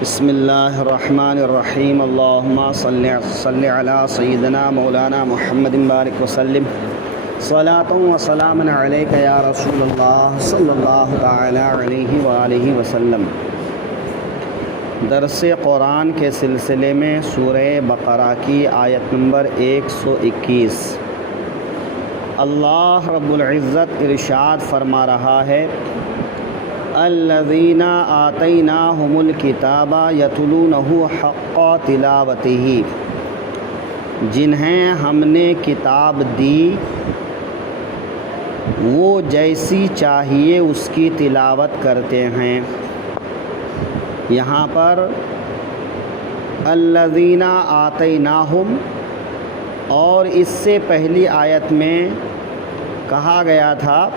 بسم اللہ الرحمن الرحیم اللہم صلی علی سیدنا مولانا محمد بارک وسلم صلاۃ و سلام علیک یا رسول اللہ صلی اللہ تعالی علیہ وآلہ وسلم۔ درس قرآن کے سلسلے میں سورہ بقرہ کی آیت نمبر 121۔ اللہ رب العزت ارشاد فرما رہا ہے، الذین آتیناہم الکتاب یتلونہ حق تلاوتہ، جنہیں ہم نے کتاب دی وہ جیسی چاہیے اس کی تلاوت کرتے ہیں۔ یہاں پر الذین آتیناہم اور اس سے پہلی آیت میں کہا گیا تھا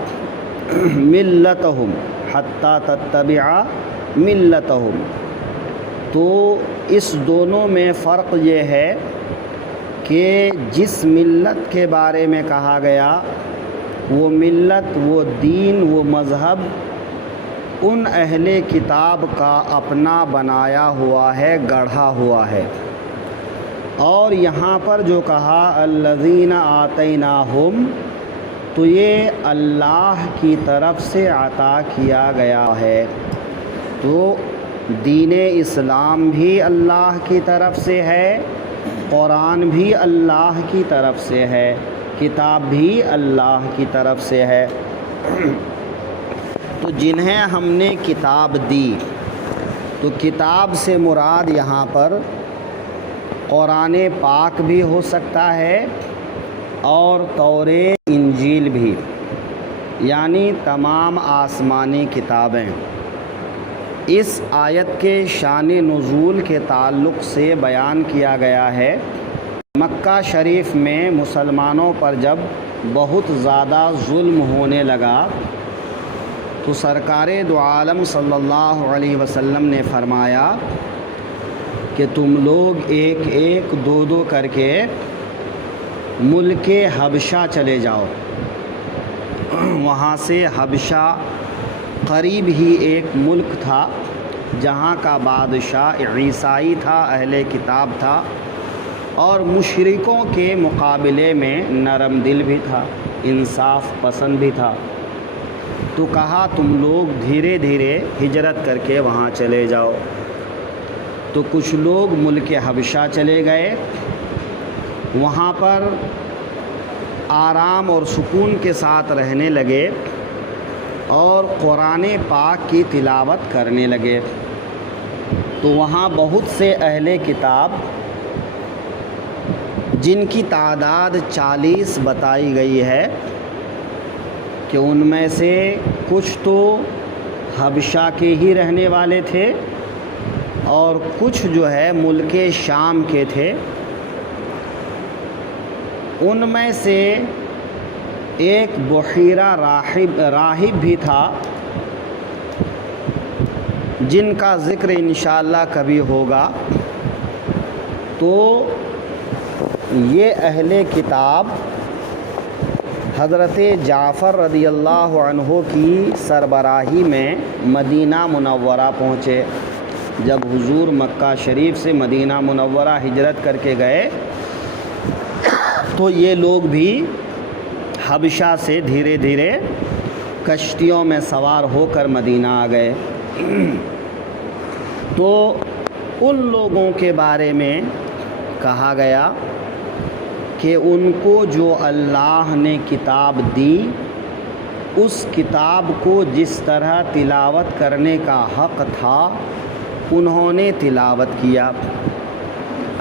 ملتہم حتی تتبع ملتہم، تو اس دونوں میں فرق یہ ہے کہ جس ملت کے بارے میں کہا گیا وہ ملت، وہ دین، وہ مذہب ان اہل کتاب کا اپنا بنایا ہوا ہے، گڑھا ہوا ہے۔ اور یہاں پر جو کہا الذین آتیناہم، تو یہ اللہ کی طرف سے عطا کیا گیا ہے۔ تو دین اسلام بھی اللہ کی طرف سے ہے، قرآن بھی اللہ کی طرف سے ہے، کتاب بھی اللہ کی طرف سے ہے۔ تو جنہیں ہم نے کتاب دی، تو کتاب سے مراد یہاں پر قرآن پاک بھی ہو سکتا ہے اور توریت، انجیل بھی، یعنی تمام آسمانی کتابیں۔ اس آیت کے شان نزول کے تعلق سے بیان کیا گیا ہے، مکہ شریف میں مسلمانوں پر جب بہت زیادہ ظلم ہونے لگا تو سرکار دو عالم صلی اللہ علیہ وسلم نے فرمایا کہ تم لوگ ایک ایک دو دو کر کے ملک حبشہ چلے جاؤ۔ وہاں سے حبشہ قریب ہی ایک ملک تھا جہاں کا بادشاہ عیسائی تھا، اہل کتاب تھا، اور مشرکوں کے مقابلے میں نرم دل بھی تھا، انصاف پسند بھی تھا۔ تو کہا تم لوگ دھیرے دھیرے ہجرت کر کے وہاں چلے جاؤ۔ تو کچھ لوگ ملک حبشہ چلے گئے، وہاں پر آرام اور سکون کے ساتھ رہنے لگے اور قرآن پاک کی تلاوت کرنے لگے۔ تو وہاں بہت سے اہل کتاب جن کی تعداد 40 بتائی گئی ہے کہ ان میں سے کچھ تو حبشہ کے ہی رہنے والے تھے اور کچھ جو ہے ملک شام کے تھے۔ ان میں سے ایک بحیرہ راہب بھی تھا جن کا ذکر انشاءاللہ کبھی ہوگا۔ تو یہ اہل کتاب حضرت جعفر رضی اللہ عنہ کی سربراہی میں مدینہ منورہ پہنچے۔ جب حضور مکہ شریف سے مدینہ منورہ ہجرت کر کے گئے تو یہ لوگ بھی حبشہ سے دھیرے دھیرے کشتیوں میں سوار ہو کر مدینہ آ گئے۔ تو ان لوگوں کے بارے میں کہا گیا کہ ان کو جو اللہ نے کتاب دی اس کتاب کو جس طرح تلاوت کرنے کا حق تھا انہوں نے تلاوت کیا۔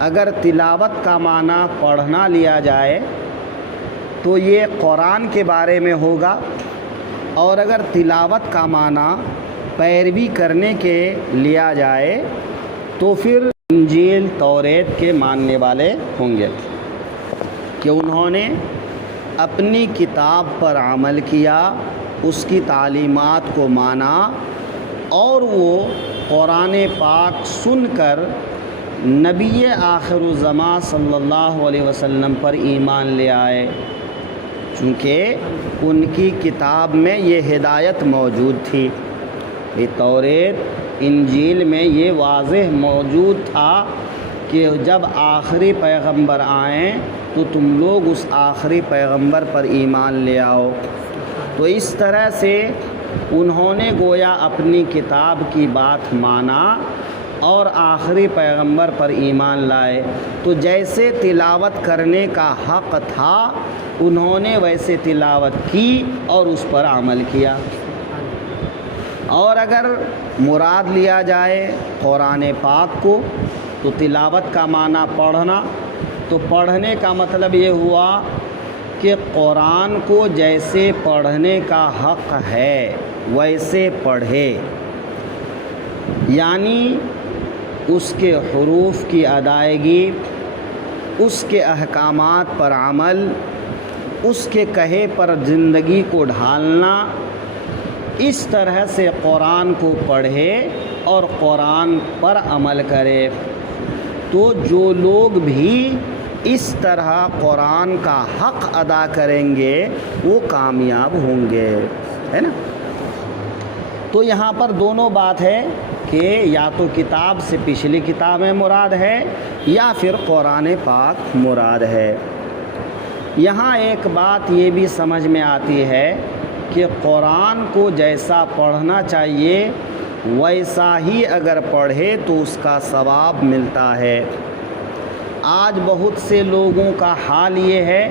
اگر تلاوت کا معنی پڑھنا لیا جائے تو یہ قرآن کے بارے میں ہوگا، اور اگر تلاوت کا معنی پیروی کرنے کے لیا جائے تو پھر انجیل، توریت کے ماننے والے ہوں گے کہ انہوں نے اپنی کتاب پر عمل کیا، اس کی تعلیمات کو مانا اور وہ قرآن پاک سن کر نبی آخر الزمان صلی اللہ علیہ وسلم پر ایمان لے آئے، چونکہ ان کی کتاب میں یہ ہدایت موجود تھی۔ یہ توریت انجیل میں یہ واضح موجود تھا کہ جب آخری پیغمبر آئیں تو تم لوگ اس آخری پیغمبر پر ایمان لے آؤ۔ تو اس طرح سے انہوں نے گویا اپنی کتاب کی بات مانا اور آخری پیغمبر پر ایمان لائے۔ تو جیسے تلاوت کرنے کا حق تھا انہوں نے ویسے تلاوت کی اور اس پر عمل کیا۔ اور اگر مراد لیا جائے قرآن پاک کو تو تلاوت کا معنی پڑھنا، تو پڑھنے کا مطلب یہ ہوا کہ قرآن کو جیسے پڑھنے کا حق ہے ویسے پڑھے، یعنی اس کے حروف کی ادائیگی، اس کے احکامات پر عمل، اس کے کہے پر زندگی کو ڈھالنا، اس طرح سے قرآن کو پڑھے اور قرآن پر عمل کرے۔ تو جو لوگ بھی اس طرح قرآن کا حق ادا کریں گے وہ کامیاب ہوں گے، ہے نا۔ تو یہاں پر دونوں بات ہے کہ یا تو کتاب سے پچھلی کتابیں مراد ہے یا پھر قرآن پاک مراد ہے۔ یہاں ایک بات یہ بھی سمجھ میں آتی ہے کہ قرآن کو جیسا پڑھنا چاہیے ویسا ہی اگر پڑھے تو اس کا ثواب ملتا ہے۔ آج بہت سے لوگوں کا حال یہ ہے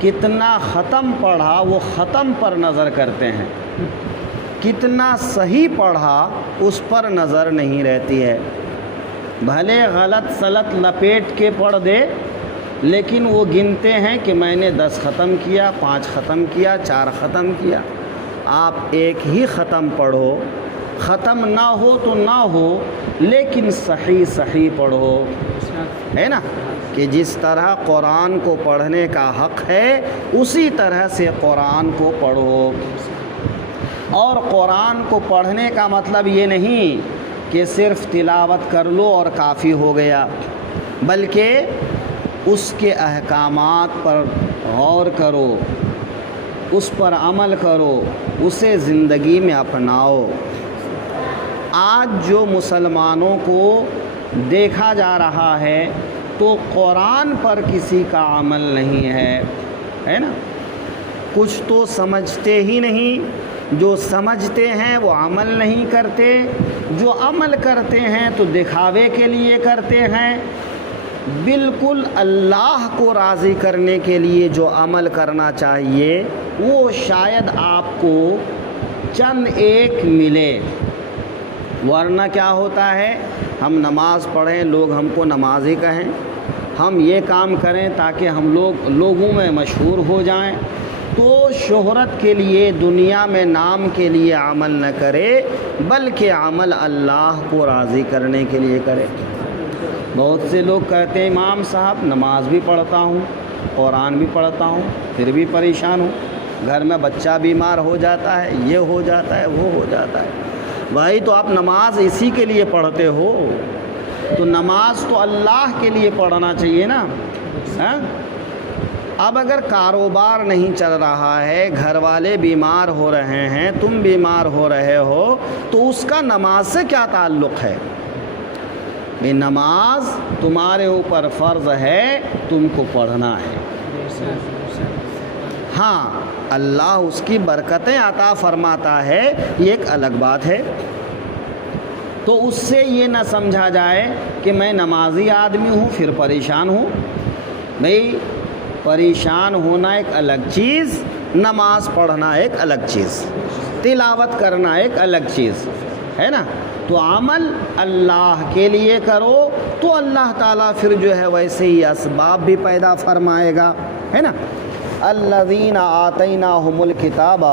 کتنا ختم پڑھا وہ ختم پر نظر کرتے ہیں، کتنا صحیح پڑھا اس پر نظر نہیں رہتی ہے۔ بھلے غلط سلط لپیٹ کے پڑھ دے لیکن وہ گنتے ہیں کہ میں نے 10 ختم کیا، 5 ختم کیا، 4 ختم کیا۔ آپ ایک ہی ختم پڑھو، ختم نہ ہو تو نہ ہو لیکن صحیح پڑھو، ہے نا، کہ جس طرح قرآن کو پڑھنے کا حق ہے اسی طرح سے قرآن کو پڑھو۔ اور قرآن کو پڑھنے کا مطلب یہ نہیں کہ صرف تلاوت کر لو اور کافی ہو گیا، بلکہ اس کے احکامات پر غور کرو، اس پر عمل کرو، اسے زندگی میں اپناؤ۔ آج جو مسلمانوں کو دیکھا جا رہا ہے تو قرآن پر کسی کا عمل نہیں ہے نا۔ کچھ تو سمجھتے ہی نہیں، جو سمجھتے ہیں وہ عمل نہیں کرتے، جو عمل کرتے ہیں تو دکھاوے کے لیے کرتے ہیں۔ بالکل اللہ کو راضی کرنے کے لیے جو عمل کرنا چاہیے وہ شاید آپ کو چند ایک ملے، ورنہ کیا ہوتا ہے ہم نماز پڑھیں لوگ ہم کو نمازی کہیں، ہم یہ کام کریں تاکہ ہم لوگوں میں مشہور ہو جائیں، تو شہرت کے لیے دنیا میں نام کے لیے عمل نہ کرے بلکہ عمل اللہ کو راضی کرنے کے لیے کرے۔ بہت سے لوگ کہتے ہیں امام صاحب نماز بھی پڑھتا ہوں، قرآن بھی پڑھتا ہوں، پھر بھی پریشان ہوں، گھر میں بچہ بیمار ہو جاتا ہے، یہ ہو جاتا ہے، وہ ہو جاتا ہے۔ بھائی تو آپ نماز اسی کے لیے پڑھتے ہو تو نماز تو اللہ کے لیے پڑھنا چاہیے نا۔ اب اگر کاروبار نہیں چل رہا ہے، گھر والے بیمار ہو رہے ہیں، تم بیمار ہو رہے ہو، تو اس کا نماز سے کیا تعلق ہے؟ یہ نماز تمہارے اوپر فرض ہے، تم کو پڑھنا ہے۔ ہاں اللہ اس کی برکتیں عطا فرماتا ہے، یہ ایک الگ بات ہے۔ تو اس سے یہ نہ سمجھا جائے کہ میں نمازی آدمی ہوں پھر پریشان ہوں۔ بھئی پریشان ہونا ایک الگ چیز، نماز پڑھنا ایک الگ چیز، تلاوت کرنا ایک الگ چیز ہے نا۔ تو عمل اللہ کے لیے کرو تو اللہ تعالیٰ پھر جو ہے ویسے ہی اسباب بھی پیدا فرمائے گا، ہے نا۔ الذین آتیناہم الکتاب،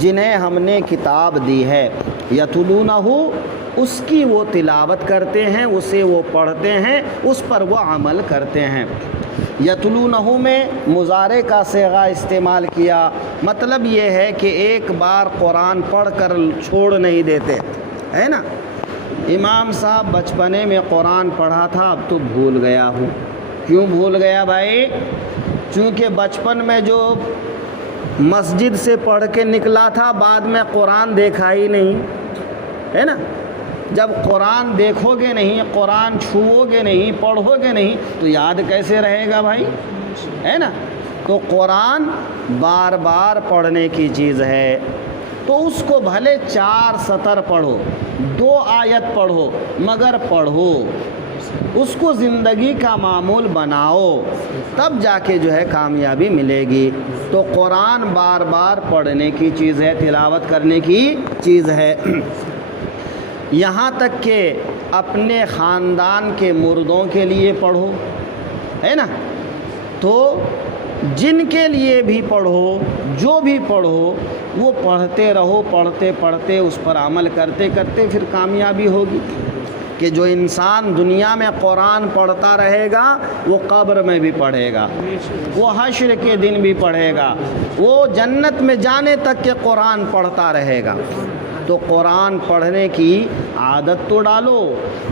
جنہیں ہم نے کتاب دی ہے، یتلونہ، اس کی وہ تلاوت کرتے ہیں، اسے وہ پڑھتے ہیں، اس پر وہ عمل کرتے ہیں۔ یتلونہ میں مضارع کا صیغہ استعمال کیا، مطلب یہ ہے کہ ایک بار قرآن پڑھ کر چھوڑ نہیں دیتے، ہے نا۔ امام صاحب بچپنے میں قرآن پڑھا تھا، اب تو بھول گیا ہوں۔ کیوں بھول گیا بھائی؟ چونکہ بچپن میں جو مسجد سے پڑھ کے نکلا تھا بعد میں قرآن دیکھا ہی نہیں، ہے نا۔ جب قرآن دیکھو گے نہیں، قرآن چھوؤ گے نہیں، پڑھو گے نہیں تو یاد کیسے رہے گا بھائی، ہے نا؟ تو قرآن بار بار پڑھنے کی چیز ہے، تو اس کو بھلے 4 سطر پڑھو، 2 آیت پڑھو، مگر پڑھو، اس کو زندگی کا معمول بناؤ، تب جا کے جو ہے کامیابی ملے گی۔ تو قرآن بار بار پڑھنے کی چیز ہے، تلاوت کرنے کی چیز ہے، یہاں تک کہ اپنے خاندان کے مردوں کے لیے پڑھو، ہے نا؟ تو جن کے لیے بھی پڑھو، جو بھی پڑھو، وہ پڑھتے رہو، پڑھتے پڑھتے اس پر عمل کرتے کرتے پھر کامیابی ہوگی۔ کہ جو انسان دنیا میں قرآن پڑھتا رہے گا وہ قبر میں بھی پڑھے گا، وہ حشر کے دن بھی پڑھے گا، وہ جنت میں جانے تک کہ قرآن پڑھتا رہے گا۔ تو قرآن پڑھنے کی عادت تو ڈالو،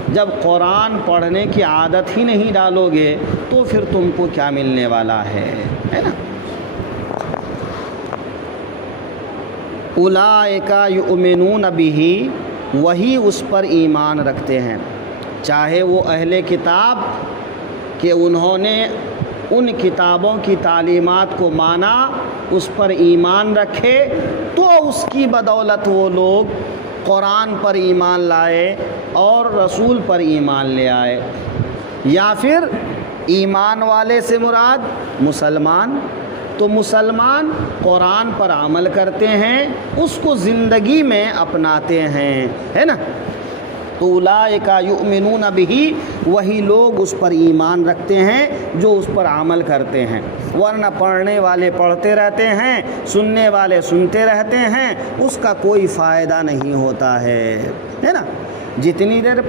جب قرآن پڑھنے کی عادت ہی نہیں ڈالو گے تو پھر تم کو کیا ملنے والا ہے نا؟ اولئک یؤمنون بہ، وہی اس پر ایمان رکھتے ہیں، چاہے وہ اہل کتاب کہ انہوں نے ان کتابوں کی تعلیمات کو مانا، اس پر ایمان رکھے، تو اس کی بدولت وہ لوگ قرآن پر ایمان لائے اور رسول پر ایمان لے آئے، یا پھر ایمان والے سے مراد مسلمان، تو مسلمان قرآن پر عمل کرتے ہیں، اس کو زندگی میں اپناتے ہیں، ہے نا؟ تو اولئک یؤمنون بہ، وہی لوگ اس پر ایمان رکھتے ہیں جو اس پر عمل کرتے ہیں، ورنہ پڑھنے والے پڑھتے رہتے ہیں، سننے والے سنتے رہتے ہیں، اس کا کوئی فائدہ نہیں ہوتا ہے نا؟ جتنی دیر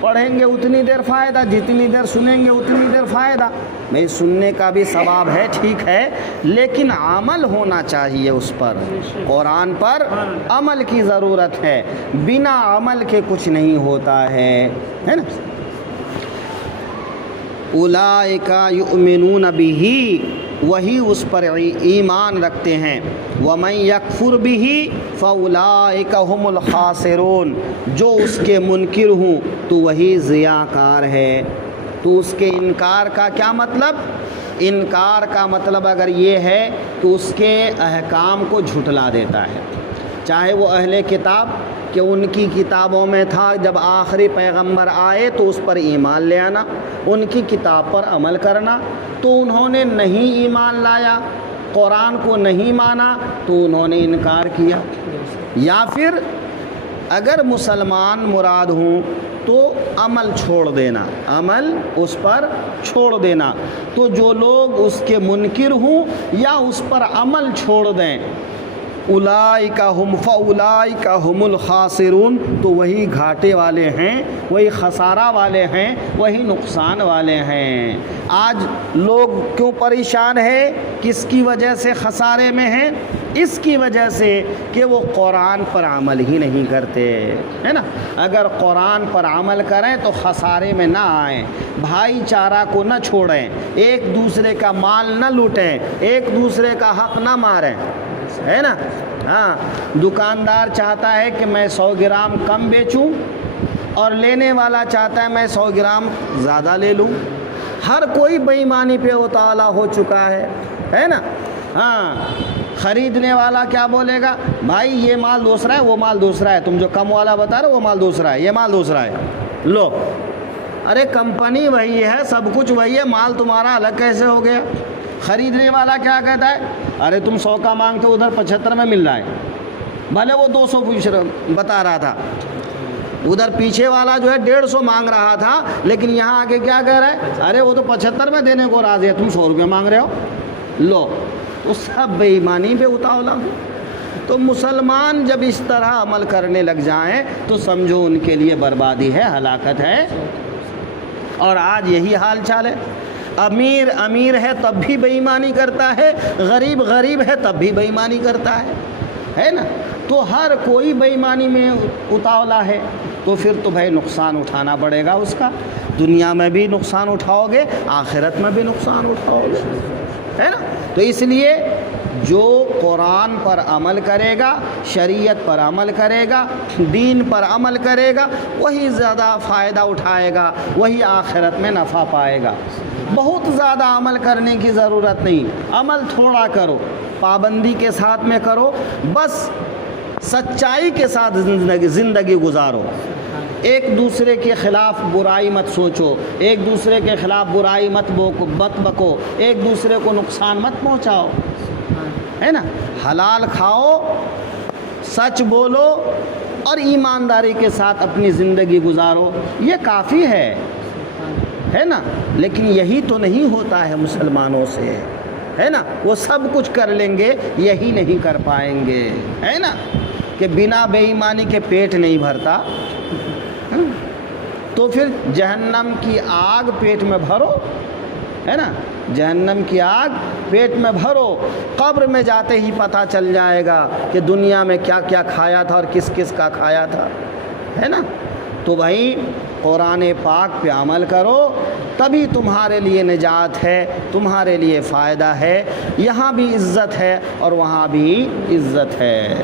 پڑھیں گے اتنی دیر فائدہ، جتنی دیر سنیں گے اتنی دیر فائدہ۔ بھئی سننے کا بھی ثواب ہے، ٹھیک ہے، لیکن عمل ہونا چاہیے اس پر، قرآن پر عمل کی ضرورت ہے، بنا عمل کے کچھ نہیں ہوتا ہے نا؟ اولئک یؤمنون بہ، وہی اس پر ایمان رکھتے ہیں، ومن یکفر بہ فاولئک ھم الخاسرون، جو اس کے منکر ہوں تو وہی ضیاءکار ہے۔ تو اس کے انکار کا کیا مطلب؟ انکار کا مطلب اگر یہ ہے کہ اس کے احکام کو جھٹلا دیتا ہے، چاہے وہ اہل کتاب کہ ان کی کتابوں میں تھا جب آخری پیغمبر آئے تو اس پر ایمان لے آنا، ان کی کتاب پر عمل کرنا، تو انہوں نے نہیں ایمان لایا، قرآن کو نہیں مانا تو انہوں نے انکار کیا۔ یا پھر اگر مسلمان مراد ہوں تو عمل چھوڑ دینا، عمل اس پر چھوڑ دینا، تو جو لوگ اس کے منکر ہوں یا اس پر عمل چھوڑ دیں، اولئک ھم الخاسرون، تو وہی گھاٹے والے ہیں، وہی خسارہ والے ہیں، وہی نقصان والے ہیں۔ آج لوگ کیوں پریشان ہیں؟ کس کی وجہ سے خسارے میں ہیں؟ اس کی وجہ سے کہ وہ قرآن پر عمل ہی نہیں کرتے، ہے نا؟ اگر قرآن پر عمل کریں تو خسارے میں نہ آئیں، بھائی چارہ کو نہ چھوڑیں، ایک دوسرے کا مال نہ لوٹیں، ایک دوسرے کا حق نہ ماریں، ہے نا؟ ہاں، دکاندار چاہتا ہے کہ میں 100 گرام کم بیچوں اور لینے والا چاہتا ہے میں 100 گرام زیادہ لے لوں، ہر کوئی بے ایمانی پہ مطالعہ ہو چکا ہے نا؟ ہاں، خریدنے والا کیا بولے گا؟ بھائی یہ مال دوسرا ہے، وہ مال دوسرا ہے، تم جو کم والا بتا رہے ہو وہ مال دوسرا ہے، یہ مال دوسرا ہے، لو۔ ارے کمپنی وہی ہے، سب کچھ وہی ہے، مال تمہارا الگ کیسے ہو گیا؟ خریدنے والا کیا کہتا ہے؟ ارے تم 100 کا مانگتے ہو، ادھر 75 میں مل رہا ہے، بھلے وہ 200 بتا رہا تھا، ادھر پیچھے والا جو ہے 150 مانگ رہا تھا، لیکن یہاں آ کے کیا کہہ رہا ہے؟ ارے وہ تو 75 میں دینے کو راضی ہے، تم 100 روپے مانگ رہے ہو، لو۔ تو سب بے ایمانی پہ اتاولا ہو۔ تو مسلمان جب اس طرح عمل کرنے لگ جائیں تو سمجھو ان کے لیے بربادی ہے، ہلاکت ہے۔ اور آج یہی حال چال ہے، امیر امیر ہے تب بھی بے ایمانی کرتا ہے، غریب غریب ہے تب بھی بے ایمانی کرتا ہے نا؟ تو ہر کوئی بے ایمانی میں اتاولا ہے، تو پھر تو بھائی نقصان اٹھانا پڑے گا اس کا، دنیا میں بھی نقصان اٹھاؤ گے، آخرت میں بھی نقصان اٹھاؤ گے، ہے نا؟ تو اس لیے جو قرآن پر عمل کرے گا، شریعت پر عمل کرے گا، دین پر عمل کرے گا، وہی زیادہ فائدہ اٹھائے گا، وہی آخرت میں نفع پائے گا۔ بہت زیادہ عمل کرنے کی ضرورت نہیں، عمل تھوڑا کرو، پابندی کے ساتھ میں کرو، بس سچائی کے ساتھ زندگی گزارو۔ ایک دوسرے کے خلاف برائی مت سوچو، ایک دوسرے کے خلاف برائی مت بکو، ایک دوسرے کو نقصان مت پہنچاؤ، ہے نا۔ حلال کھاؤ، سچ بولو اور ایمانداری کے ساتھ اپنی زندگی گزارو، یہ کافی ہے نا۔ لیکن یہی تو نہیں ہوتا ہے مسلمانوں سے، ہے نا۔ وہ سب کچھ کر لیں گے، یہی نہیں کر پائیں گے، ہے نا، کہ بنا بے ایمانی کے پیٹ نہیں بھرتا، تو پھر جہنم کی آگ پیٹ میں بھرو، ہے نا، جہنم کی آگ پیٹ میں بھرو، قبر میں جاتے ہی پتہ چل جائے گا کہ دنیا میں کیا کیا کھایا تھا اور کس کس کا کھایا تھا، ہے نا۔ تو بھائی قرآن پاک پہ عمل کرو، تبھی تمہارے لیے نجات ہے، تمہارے لیے فائدہ ہے، یہاں بھی عزت ہے اور وہاں بھی عزت ہے۔